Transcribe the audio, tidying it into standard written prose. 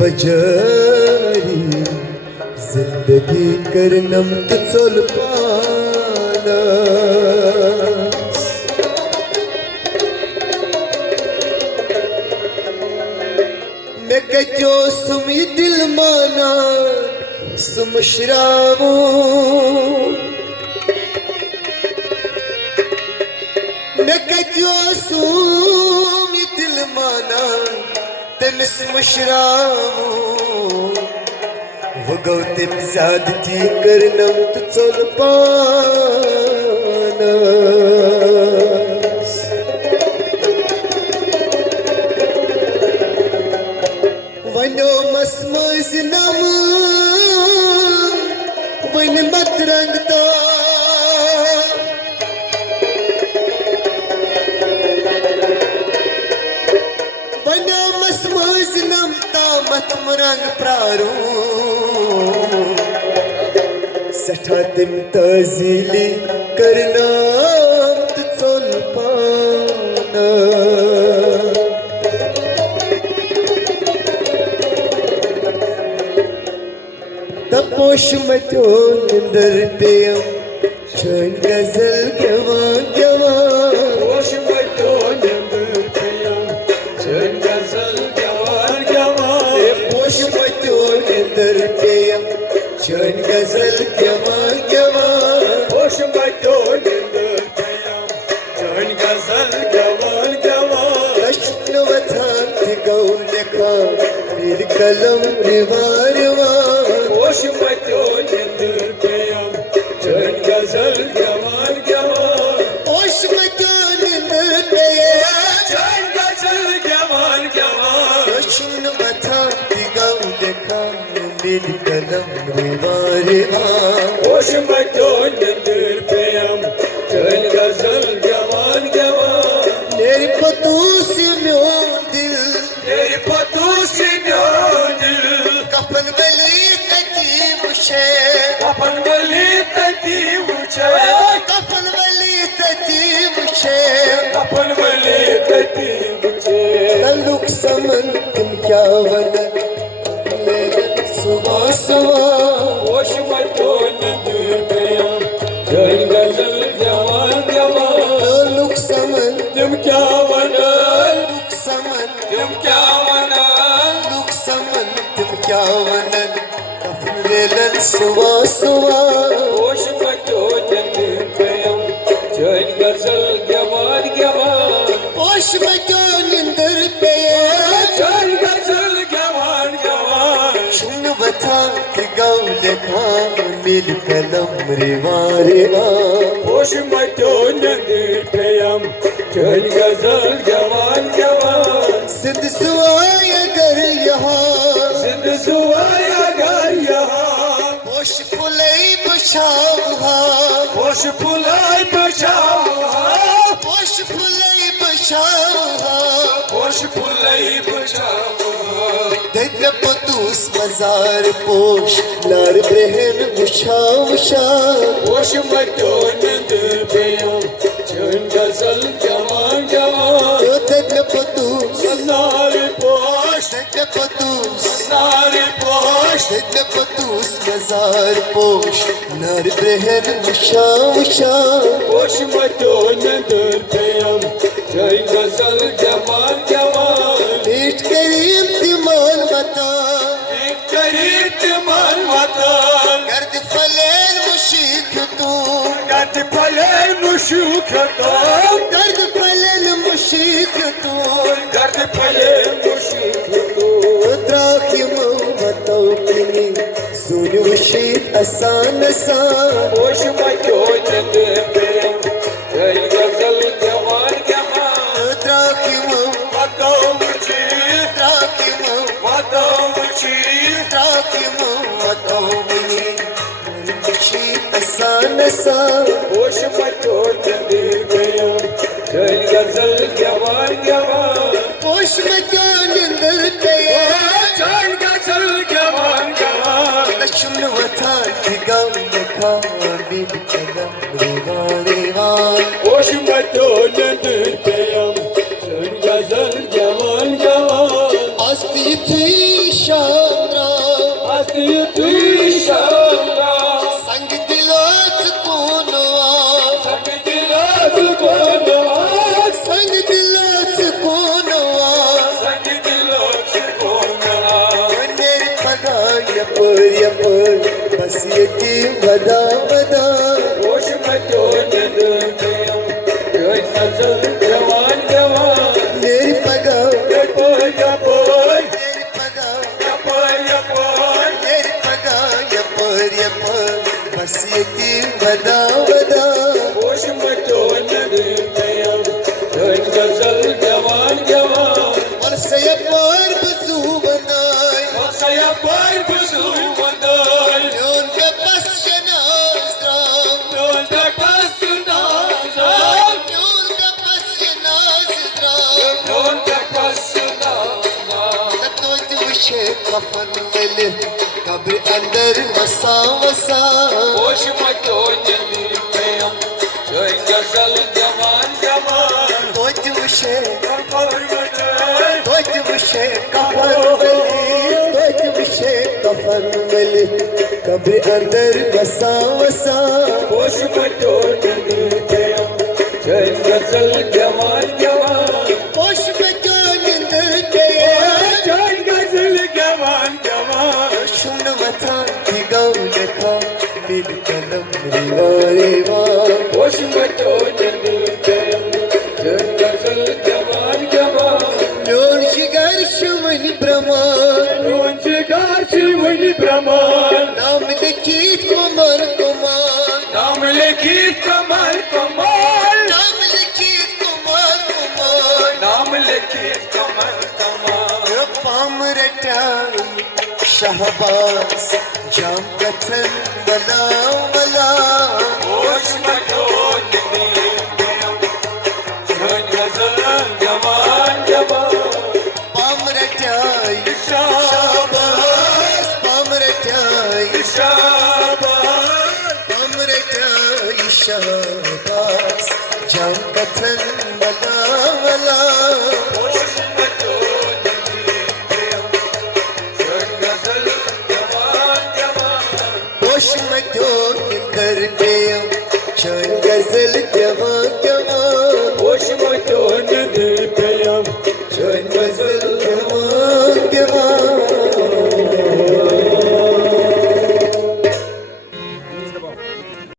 वजारी जिंदगी करनम तुझोल पाना मैं कजो सुमी दिल माना सुमशरावो मैं कजो सुमी दिल माना तमिस मुशरावो वो तिम ज्यादती करनम तुझोल पाना वनो मसमस नम वन मत रंगता वनो मसमस नम तामत रंग प्रारू सठा तिम तजीली करना तुझोल पाना तपोश मचो निंदर पेयम चैन गजल गवा गवा पोश मचो निंदर पेयम चैन गजल गवा गवा पोश मचो निंदर पेयम चैन गजल गवा गवा पोश मचो निंदर पेयम चैन गजल गवा गवा कष्ट वथान गौ लेखा मीर कलम रिवारवा पोश मचो निंदर पेयम चैन गजल गवा गवा पोश मचो निंदर पेयम चैन गजल गवा गवा कष्ट वथान गौ लेखा मीर कलम रिवारवा पोश मचो निंदर पेयम चैन गजल गवा गवा मेरी पतूस म्यों दिल तेरी पतूस म्यों दिल कफन वली तकी मुझे कफन वली तकी मुझे कफन वली तकी मुझे कफन वली तकी मुझे तल्लुक समन तुम क्या वनन सुबह सुबह पोश मचो निंदर पेयम चैन गजल जवान जवान तल्लुक समन तुम क्या वना लुक समन तुम क्या वना लुक समन तुम क्या वनन कफन लेलन सुबह सुबह पोश मचो निंदर पेयम चैन गजल जवान जवान पोश मचो निंदर पे चैन गजल जवान जवान शुन बता कि गौ लेखा मिल कलम रिवारेवा पोश मचो निंदर पेयम चैन गजल जवान जवान सिंध सुआय अगर यहाँ जिंद सुवाय अगर यहाँ पोश फुलई बछावा पोश फुलाई बचावा पोश फुलई बछावा पोश फुलाई बचावा दैत पतूस मजार पोश लार ब्रहन मुछा मुछा पोश मचो निंदर पेयम चैन गजल जवान जवान दैत पतूस नार पोश दैत पतूस नार पोश दैत पतूस मजार पोश लार ब्रहन मुछा मुछा पोश मचो निंदर पेयम चैन गजल जवान जवान मीठ करीम तिमान मता एक करीब तिमान वतन गर्द फलेल मुशीख तू गत फले मुशुक तो गर्द फलेल मुशीख तू गत फले मुशुक तो त्राखी मोहब्बतों की सुन मुशीद आसान आसान पोश मचो निंदर पेयम चैन गजल जवान जवान त्राखी बताओ मुझे त्राखी बताओ मुझे मोहब्बतों की मुशीद आसान आसान पोश मचो निंदर पेयम चैन गजल जवान जवान पोश मचो निंदर पे चैन गजल जवान जवान लक्ष्मण वथा की गम देखा बिन कदम रेवा रेवा पोश मचो निंदर पेयम चैन गजल जवान जवान आस्ती थी शान तू शाला संग दिलाच कोणवा संग दिलास कोणवा संग दिलाच कोणवा संग दिलास कोणवा नेर पगा यप यप बस येते वदा वदा होश मचो जद गयो जय नजर जवान जवान नेर पगा यप यप नेर पगा यप यप नेर पगा यप यप बस येते वदा वदा होश मचो जद गयो जय नजर जवान जवान और सया पार बसू बनाय सया पाय बसू वंदन योन के बस जनास्त्राम योन तकास नाजा योन के बस जनास्त्राम योन तकास नाजा तो तुझे कफन मिले कब्र अंदर वसा वसा होश मचो जदी प्रेम जय गजल जवान जवान तो तुझे कबर बजे तो तुझे कफन मिले तो तुझे कफन मिले कब्र अंदर वसा वसा होश मचो जदी प्रेम जय गजल जवान जवान होश में जो निंदर गया जय गजल जवान जवान शुन वथा दिगाव देखा दिल कलम रिवा रिवा होश मचो जदी प्रेम जय गजल जवान जवान लोन शिगर शुमन ब्रह्मान रोजगार शिवनी प्रमाण नाम लिखित कुमार कुमार नाम लिखित कमल कमल नाम लिखित कुमार कुमार नाम लिखित कमल कमल पाम रटाई शहबाज जाम कथन मला मला होश मचो जदी प्रेम जय गजल जवान जवान पाम रटाई शाबाश पाम रटाई शाबाश पाम रटाई शहबाज जाम कथन मला मला होश मचो जदी प्रेम जय गजल जवान जवान होश में क्यों निंदर गया चैन गजल जवान